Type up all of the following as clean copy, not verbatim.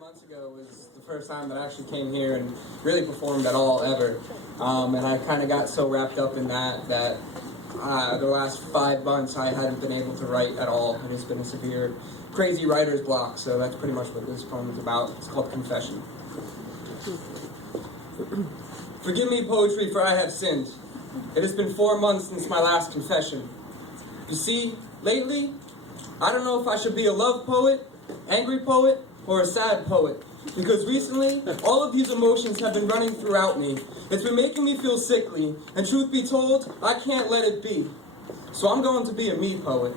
months ago was the first time that I actually came here and really performed at all ever. And I kind of got so wrapped up in that the last 5 months I hadn't been able to write at all. And it's been a severe, crazy writer's block. So that's pretty much what this poem is about. It's called Confession. Forgive me, poetry, for I have sinned. It has been 4 months since my last confession. You see, lately, I don't know if I should be a love poet, angry poet, or a sad poet. Because recently, all of these emotions have been running throughout me. It's been making me feel sickly, and truth be told, I can't let it be. So I'm going to be a me poet.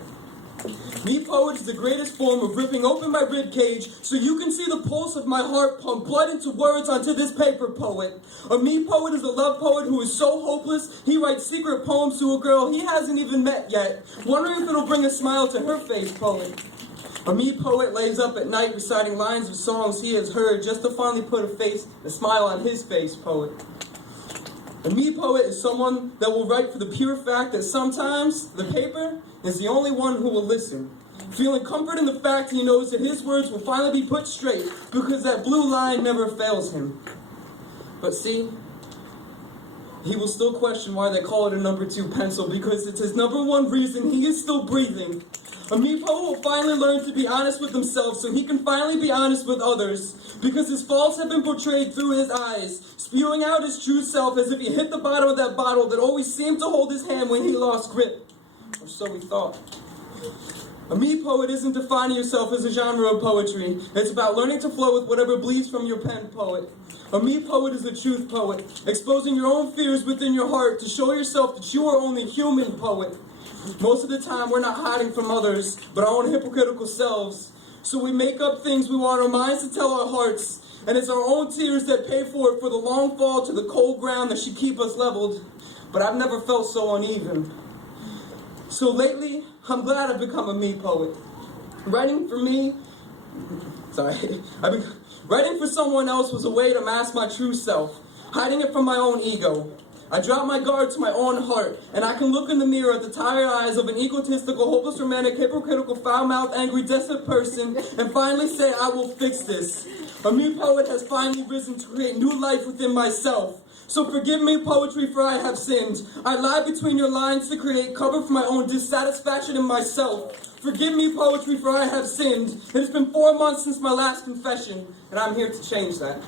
Me poet is the greatest form of ripping open my rib cage so you can see the pulse of my heart pump blood into words onto this paper, poet. A me poet is a love poet who is so hopeless he writes secret poems to a girl he hasn't even met yet, wondering if it'll bring a smile to her face, poet. A me poet lays up at night reciting lines of songs he has heard just to finally put a smile on his face, poet. A me poet is someone that will write for the pure fact that sometimes the paper is the only one who will listen, feeling comfort in the fact he knows that his words will finally be put straight because that blue line never fails him. But see, he will still question why they call it a number 2 pencil because it's his number 1 reason he is still breathing. A me poet will finally learn to be honest with himself so he can finally be honest with others because his faults have been portrayed through his eyes, spewing out his true self as if he hit the bottom of that bottle that always seemed to hold his hand when he lost grip. Or so he thought. A me poet isn't defining yourself as a genre of poetry. It's about learning to flow with whatever bleeds from your pen, poet. A me poet is a truth poet, exposing your own fears within your heart to show yourself that you are only human, poet. Most of the time, we're not hiding from others, but our own hypocritical selves. So we make up things we want our minds to tell our hearts, and it's our own tears that pay for it for the long fall to the cold ground that should keep us leveled. But I've never felt so uneven. So lately, I'm glad I've become a me poet. Writing for someone else was a way to mask my true self, hiding it from my own ego. I drop my guard to my own heart, and I can look in the mirror at the tired eyes of an egotistical, hopeless, romantic, hypocritical, foul-mouthed, angry, desperate person, and finally say, I will fix this. A me poet has finally risen to create new life within myself. So forgive me, poetry, for I have sinned. I lie between your lines to create cover for my own dissatisfaction in myself. Forgive me, poetry, for I have sinned. It has been 4 months since my last confession, and I'm here to change that.